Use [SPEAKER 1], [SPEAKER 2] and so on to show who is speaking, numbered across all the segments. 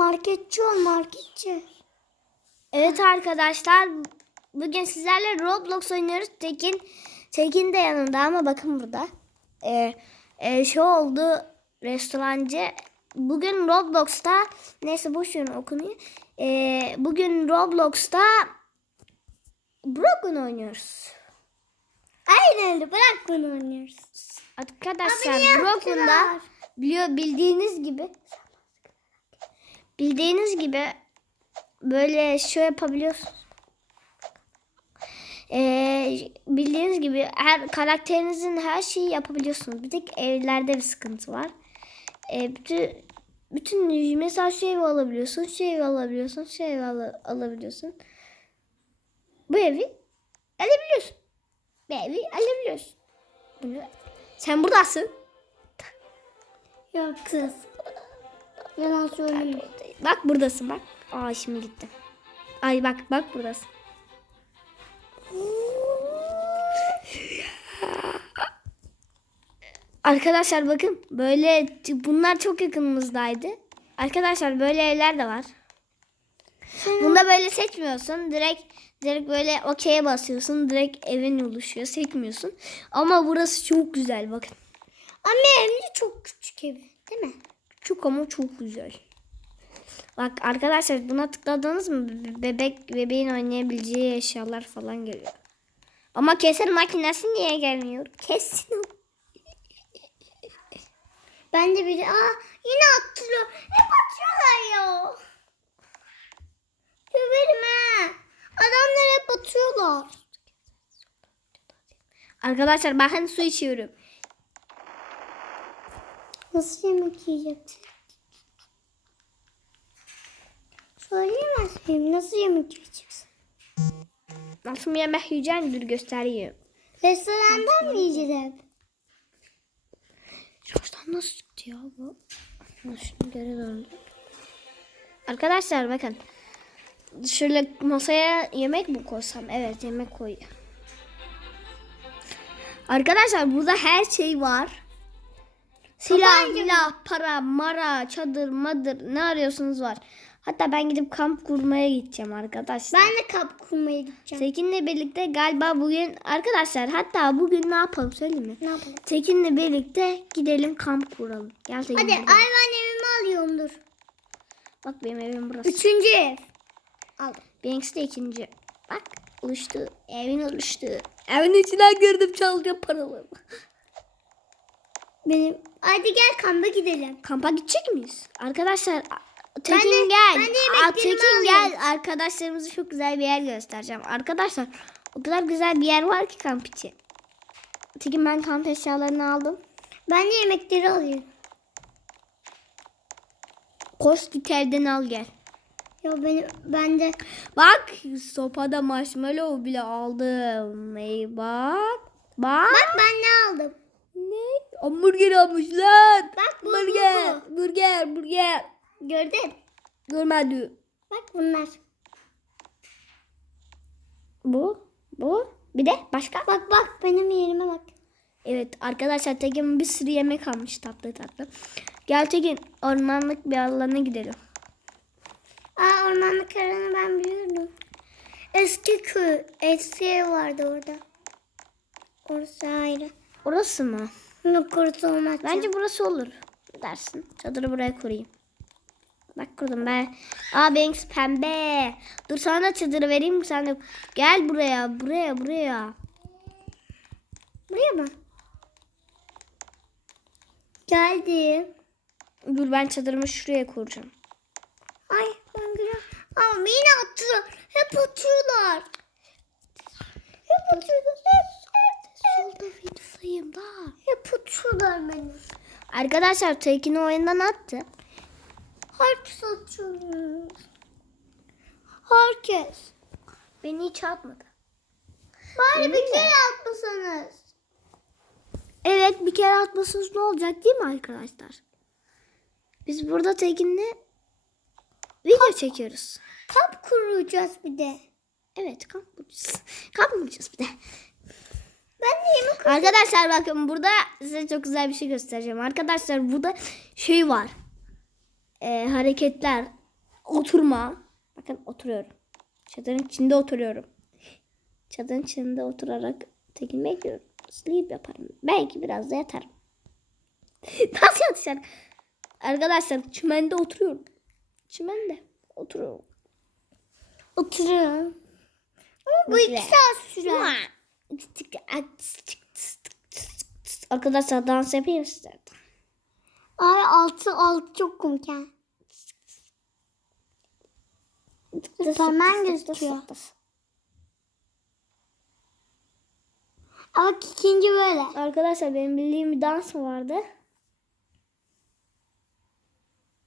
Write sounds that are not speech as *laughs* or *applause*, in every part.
[SPEAKER 1] Marketçi ol marketçi.
[SPEAKER 2] Evet arkadaşlar bugün sizlerle Roblox oynuyoruz. Tekin Tekin de yanımda ama bakın burada. Ee, e, şey oldu restorancı. Bugün Roblox'ta neyse boş verin okunuyor. Ee, bugün Roblox'ta Broken oynuyoruz.
[SPEAKER 1] Aynen öyle bunu oynuyoruz.
[SPEAKER 2] Arkadaşlar Broken'da biliyor bildiğiniz gibi bildiğiniz gibi böyle şey yapabiliyorsunuz. Ee, bildiğiniz gibi her karakterinizin her şeyi yapabiliyorsunuz. Bir tek evlerde bir sıkıntı var. Ee, bütün bütün mesela şey evi alabiliyorsun, şey evi alabiliyorsun, şey evi al- alabiliyorsun. Bu evi alabiliyorsun. Bu evi alabiliyorsun. Bunu sen buradasın.
[SPEAKER 1] Yok kız. Yalan söyleme.
[SPEAKER 2] Bak buradasın bak. Aa şimdi gitti. Ay bak bak buradasın. Arkadaşlar bakın böyle bunlar çok yakınımızdaydı. Arkadaşlar böyle evler de var. Bunda böyle seçmiyorsun. Direkt direkt böyle okey'e basıyorsun. Direkt evin oluşuyor. Seçmiyorsun. Ama burası çok güzel bakın.
[SPEAKER 1] Ama de çok küçük evi değil mi?
[SPEAKER 2] Çok ama çok güzel. Bak arkadaşlar buna tıkladınız mı Be- bebek bebeğin oynayabileceği eşyalar falan geliyor. Ama keser makinesi niye gelmiyor? Kesin o. *laughs*
[SPEAKER 1] Bence biri aa yine attılar. Hep atıyorlar ya. Döverim ha. Adamlar hep atıyorlar.
[SPEAKER 2] Arkadaşlar bakın su içiyorum.
[SPEAKER 1] Nasıl yemek yiyeceksin? Söyleyemez miyim? Nasıl yemek yiyeceksin?
[SPEAKER 2] Nasıl yemek yiyeceğim dur göstereyim.
[SPEAKER 1] Restorandan mı yiyeceğiz hep?
[SPEAKER 2] Şuradan nasıl çıktı ya bu? Şunu geri döndüm. Arkadaşlar bakın. Şöyle masaya yemek mi koysam? Evet yemek koy. Arkadaşlar burada her şey var. Silah, silah, para, mara, çadır, madır ne arıyorsunuz var. Hatta ben gidip kamp kurmaya gideceğim arkadaşlar.
[SPEAKER 1] Ben de kap kurmaya gideceğim.
[SPEAKER 2] Tekin'le birlikte galiba bugün arkadaşlar hatta bugün ne yapalım söyleyeyim mi?
[SPEAKER 1] Ne yapalım?
[SPEAKER 2] Tekin'le birlikte gidelim kamp kuralım. Gel Tekin.
[SPEAKER 1] Hadi hayvan evimi alıyorum dur.
[SPEAKER 2] Bak benim evim burası.
[SPEAKER 1] Üçüncü ev. Al.
[SPEAKER 2] Benimkisi de ikinci. Bak oluştu. Evin oluştu. Evin içinden girdim çalacağım paralarımı. *laughs*
[SPEAKER 1] Benim. Hadi gel kampa gidelim.
[SPEAKER 2] Kampa gidecek miyiz? Arkadaşlar Tekin
[SPEAKER 1] de-
[SPEAKER 2] gel.
[SPEAKER 1] ben de
[SPEAKER 2] Aa, Tekin
[SPEAKER 1] alayım.
[SPEAKER 2] gel. Arkadaşlarımıza çok güzel bir yer göstereceğim. Arkadaşlar o kadar güzel bir yer var ki kamp için. Tekin ben kamp eşyalarını aldım.
[SPEAKER 1] Ben de yemekleri alayım.
[SPEAKER 2] Koş git evden al gel.
[SPEAKER 1] Ya benim ben de
[SPEAKER 2] Bak sopada marshmallow bile aldım. Ey bak. Bak.
[SPEAKER 1] bak ben ne aldım?
[SPEAKER 2] Hamburger almışlar.
[SPEAKER 1] Bak bu, bu,
[SPEAKER 2] burger, burger, burger.
[SPEAKER 1] Gördün?
[SPEAKER 2] Görmedi.
[SPEAKER 1] Bak bunlar.
[SPEAKER 2] Bu, bu. Bir de başka.
[SPEAKER 1] Bak bak benim yerime bak.
[SPEAKER 2] Evet arkadaşlar Tekin bir sürü yemek almış tatlı tatlı. Gel Tekin ormanlık bir alana gidelim.
[SPEAKER 1] Aa ormanlık aranı ben biliyorum. Eski köy. Eski ev vardı orada. Orası ayrı.
[SPEAKER 2] Orası mı?
[SPEAKER 1] Orası olmaz.
[SPEAKER 2] Bence burası olur. Dersin. Çadırı buraya kurayım. Bak kurdum ben. Aa Banks pembe. Dur sana da çadırı vereyim sen de? Gel buraya, buraya, buraya.
[SPEAKER 1] Buraya mı? Geldim.
[SPEAKER 2] Dur ben çadırımı şuraya kuracağım.
[SPEAKER 1] Ay ben görüyorum. Ama yine attılar. Hep atıyorlar. Hep atıyorlar. Hep, hep, hep.
[SPEAKER 2] Solda videodayım da.
[SPEAKER 1] Hep atıyorlar beni.
[SPEAKER 2] Arkadaşlar Tekin'i oyundan attı.
[SPEAKER 1] Herkes atıyor. Herkes.
[SPEAKER 2] Beni hiç atmadı.
[SPEAKER 1] Bari bir
[SPEAKER 2] mi?
[SPEAKER 1] kere atmasanız.
[SPEAKER 2] Evet bir kere atmasanız ne olacak değil mi arkadaşlar? Biz burada Tekin'le video çekiyoruz.
[SPEAKER 1] Kamp kuracağız bir de.
[SPEAKER 2] Evet kamp kuracağız. *laughs* Kamp kuracağız bir de.
[SPEAKER 1] Ben de yemek
[SPEAKER 2] Arkadaşlar bakın burada size çok güzel bir şey göstereceğim. Arkadaşlar burada şey var. Ee, hareketler. oturma. Bakın oturuyorum. Çadırın içinde oturuyorum. Çadırın içinde oturarak Tekin bekliyorum. Sleep yaparım. Belki biraz da yatarım. *laughs* Nasıl yatacak? Arkadaşlar çimende oturuyorum. Çimende oturuyorum.
[SPEAKER 1] Oturuyorum. Ama bu iki saat sürer.
[SPEAKER 2] Arkadaşlar dans yapayım size.
[SPEAKER 1] Ay altı altı çok komik. Süpermen gözüküyor. Ama ikinci böyle.
[SPEAKER 2] Arkadaşlar benim bildiğim bir dans vardı.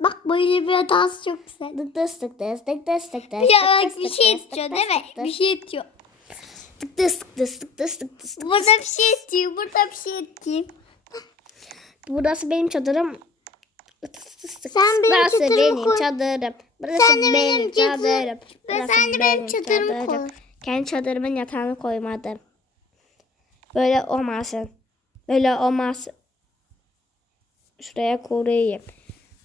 [SPEAKER 1] Bak böyle bir dans çok güzel. Ya
[SPEAKER 2] dık
[SPEAKER 1] bak
[SPEAKER 2] dıs
[SPEAKER 1] bir
[SPEAKER 2] dık
[SPEAKER 1] şey
[SPEAKER 2] dıs
[SPEAKER 1] değil mi? Bir şey itiyor.
[SPEAKER 2] Dıs dık dıs dık dıs.
[SPEAKER 1] Burada bir şey itiyor. Burada bir şey itiyor.
[SPEAKER 2] Burası benim çadırım.
[SPEAKER 1] Sen benim
[SPEAKER 2] Burası
[SPEAKER 1] çadırımı
[SPEAKER 2] benim
[SPEAKER 1] koy.
[SPEAKER 2] çadırım. Burası
[SPEAKER 1] Sen benim
[SPEAKER 2] benim
[SPEAKER 1] çadır-
[SPEAKER 2] çadırım.
[SPEAKER 1] Ve
[SPEAKER 2] Burası
[SPEAKER 1] sen de benim çadırımı koy.
[SPEAKER 2] Kendi çadırımın yatağını koymadım. Böyle olmasın. Böyle olmaz. Şuraya koyayım.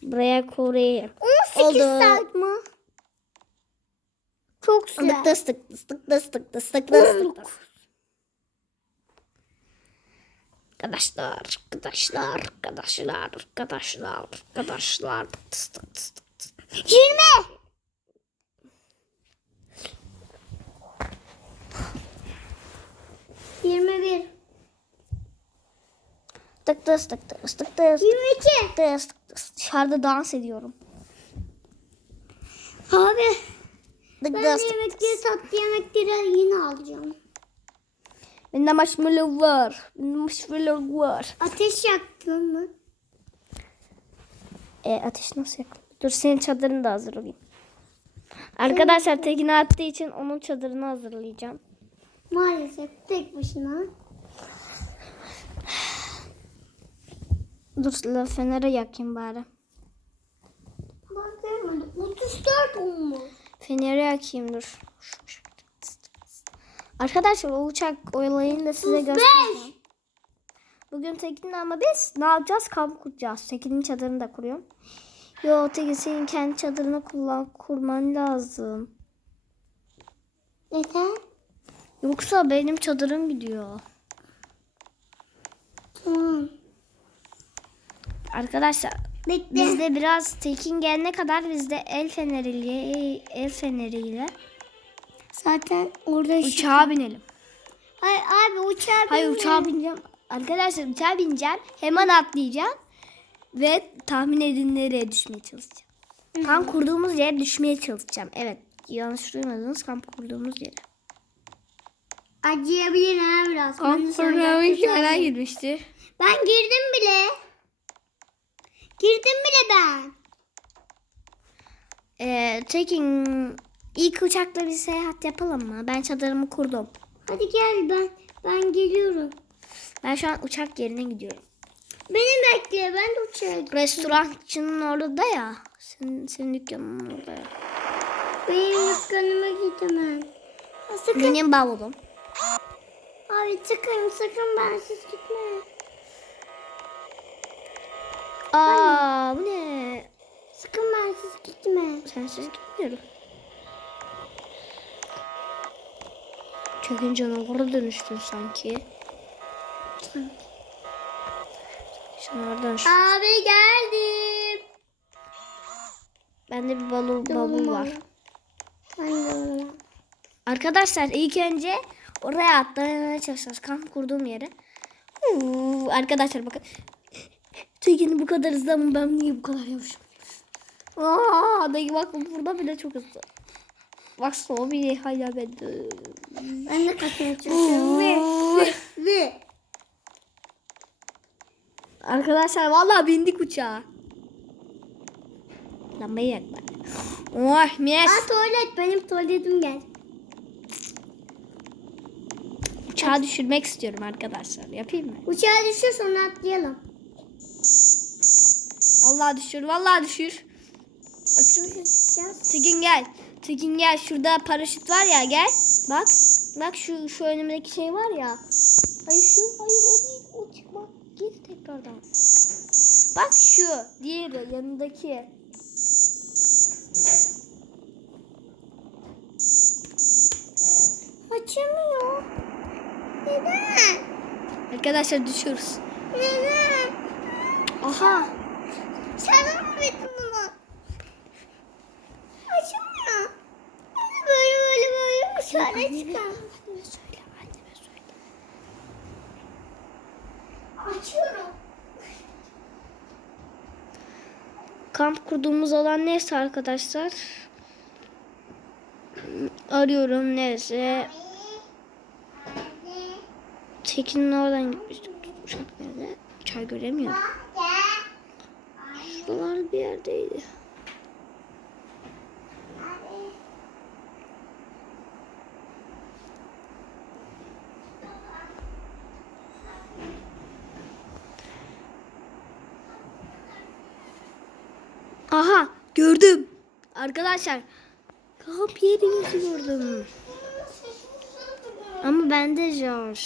[SPEAKER 2] Buraya koyayım.
[SPEAKER 1] 18
[SPEAKER 2] Oldu.
[SPEAKER 1] saat mı? Çok.
[SPEAKER 2] Dık dıs dıs dıs dıs dıs dık dıs. Arkadaşlar, arkadaşlar, arkadaşlar, arkadaşlar, arkadaşlar. Tıs tıs tık tıs.
[SPEAKER 1] 20. Yirmi bir.
[SPEAKER 2] Tık tıs tık tıs tık tıs
[SPEAKER 1] Yirmi iki.
[SPEAKER 2] tıs tık tıs. Dışarıda dans ediyorum.
[SPEAKER 1] Abi ben de yemekleri tatlı yemekleri yine alacağım.
[SPEAKER 2] Bende marshmallow var. Bende marshmallow var.
[SPEAKER 1] Ateş yaktın mı?
[SPEAKER 2] E, ateş nasıl yakın? Dur senin çadırını da hazırlayayım. Arkadaşlar Tekin'e attığı için onun çadırını hazırlayacağım.
[SPEAKER 1] Maalesef tek başına.
[SPEAKER 2] Dur feneri yakayım bari.
[SPEAKER 1] Ben görmedim. 34 olmuş.
[SPEAKER 2] Feneri yakayım dur. Arkadaşlar o uçak olayını da size
[SPEAKER 1] 35.
[SPEAKER 2] göstereceğim. Bugün Tekin'le ama biz ne yapacağız? Kamp kuracağız. Tekin'in çadırını da kuruyorum. Yo Tekin senin kendi çadırını kullan, kurman lazım.
[SPEAKER 1] Neden?
[SPEAKER 2] Yoksa benim çadırım gidiyor.
[SPEAKER 1] Tamam.
[SPEAKER 2] Arkadaşlar
[SPEAKER 1] Bekle.
[SPEAKER 2] bizde biraz Tekin gelene kadar bizde el feneriyle el feneriyle
[SPEAKER 1] Zaten orada
[SPEAKER 2] uçağa binelim.
[SPEAKER 1] Ay abi uçağa
[SPEAKER 2] Hayır
[SPEAKER 1] binme.
[SPEAKER 2] uçağa bineceğim. Arkadaşlar uçağa bineceğim. Hemen atlayacağım. Ve tahmin edin nereye düşmeye çalışacağım. Kamp kurduğumuz yere düşmeye çalışacağım. Evet. Yanlış duymadınız kamp kurduğumuz yere.
[SPEAKER 1] Acıyabilir ha biraz. De
[SPEAKER 2] Kamp kurduğumuz yere girmişti.
[SPEAKER 1] Ben girdim bile. Girdim bile ben.
[SPEAKER 2] Ee, Tekin ilk uçakla bir seyahat yapalım mı? Ben çadırımı kurdum.
[SPEAKER 1] Hadi gel ben. Ben geliyorum.
[SPEAKER 2] Ben şu an uçak yerine gidiyorum.
[SPEAKER 1] Beni bekle. Ben de uçağa gidiyorum.
[SPEAKER 2] Restorançının orada ya. Senin, senin dükkanın orada ya.
[SPEAKER 1] Benim dükkanıma gidemem. Sakın.
[SPEAKER 2] Benim bavulum.
[SPEAKER 1] Abi sakın sakın bensiz gitme.
[SPEAKER 2] Aa bu ne?
[SPEAKER 1] Sakın bensiz gitme.
[SPEAKER 2] Sensiz gitmiyorum. Çökün canavara dönüştün sanki. Canavara dönüştün.
[SPEAKER 1] Abi geldim.
[SPEAKER 2] Bende bir balon, bavul var.
[SPEAKER 1] Ben de ona.
[SPEAKER 2] Arkadaşlar ilk önce oraya atlamaya çalışacağız. Kamp kurduğum yere. Arkadaşlar bakın. Tekin'i bu kadar hızlı ama ben niye bu kadar yavaşım? Aa, dayı bak burada bile çok hızlı. Bak son bir hala.
[SPEAKER 1] Ben de çalışıyorum. Ve, ve, ve.
[SPEAKER 2] Arkadaşlar vallahi bindik uçağa. Lambayı yak bari. Oh mis.
[SPEAKER 1] Aa tuvalet. Benim tuvaletim geldi.
[SPEAKER 2] Uçağı düşürmek istiyorum arkadaşlar. Yapayım mı?
[SPEAKER 1] Uçağa düşür sonra atlayalım.
[SPEAKER 2] Allah düşür. Vallahi düşür.
[SPEAKER 1] Şey
[SPEAKER 2] Tekin gel. Tekin gel. Şurada paraşüt var ya gel. Bak. Bak şu şu önümdeki şey var ya. Hayır şu hayır o değil. O çıkma. Git tekrardan. Bak şu diğeri yanındaki.
[SPEAKER 1] Açamıyor. Neden?
[SPEAKER 2] Arkadaşlar düşüyoruz.
[SPEAKER 1] Neden?
[SPEAKER 2] Aha. Kamp kurduğumuz alan neresi arkadaşlar? Arıyorum neresi? Tekin'in oradan gitmiştik. Uçak nerede? Uçağı göremiyorum. Şuralar bir yerdeydi. Aha gördüm. Arkadaşlar kamp yerimizi gördüm. Ama bende
[SPEAKER 1] yok.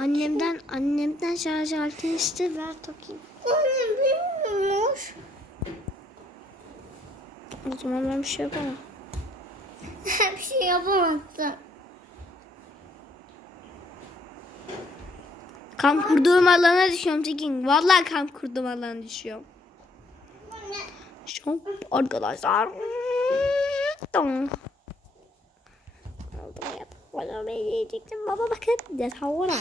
[SPEAKER 2] Annemden annemden şarj aletini iste ver takayım.
[SPEAKER 1] Annem bilmiyormuş.
[SPEAKER 2] O zaman ben bir şey yapamam. *laughs*
[SPEAKER 1] bir şey yapamazsın.
[SPEAKER 2] Kamp kurduğum alana düşüyorum Tekin. Vallahi kamp kurduğum alana düşüyorum. Şu an arkadaşlar. Dong. Bana ben yiyecektim. Baba bakın. Yatağına.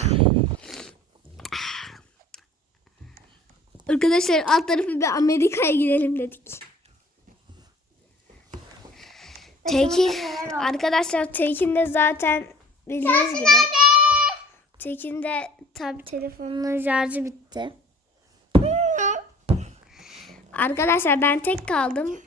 [SPEAKER 2] Arkadaşlar alt tarafı bir Amerika'ya gidelim dedik. Tekin arkadaşlar Tekin de zaten bildiğiniz gibi. Tekin de tabi telefonunun şarjı bitti. Arkadaşlar ben tek kaldım.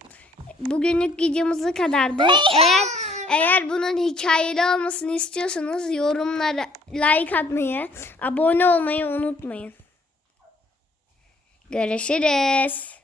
[SPEAKER 2] Bugünlük videomuz bu kadardı. Eğer eğer bunun hikayeli olmasını istiyorsanız yorumlara like atmayı, abone olmayı unutmayın. Görüşürüz.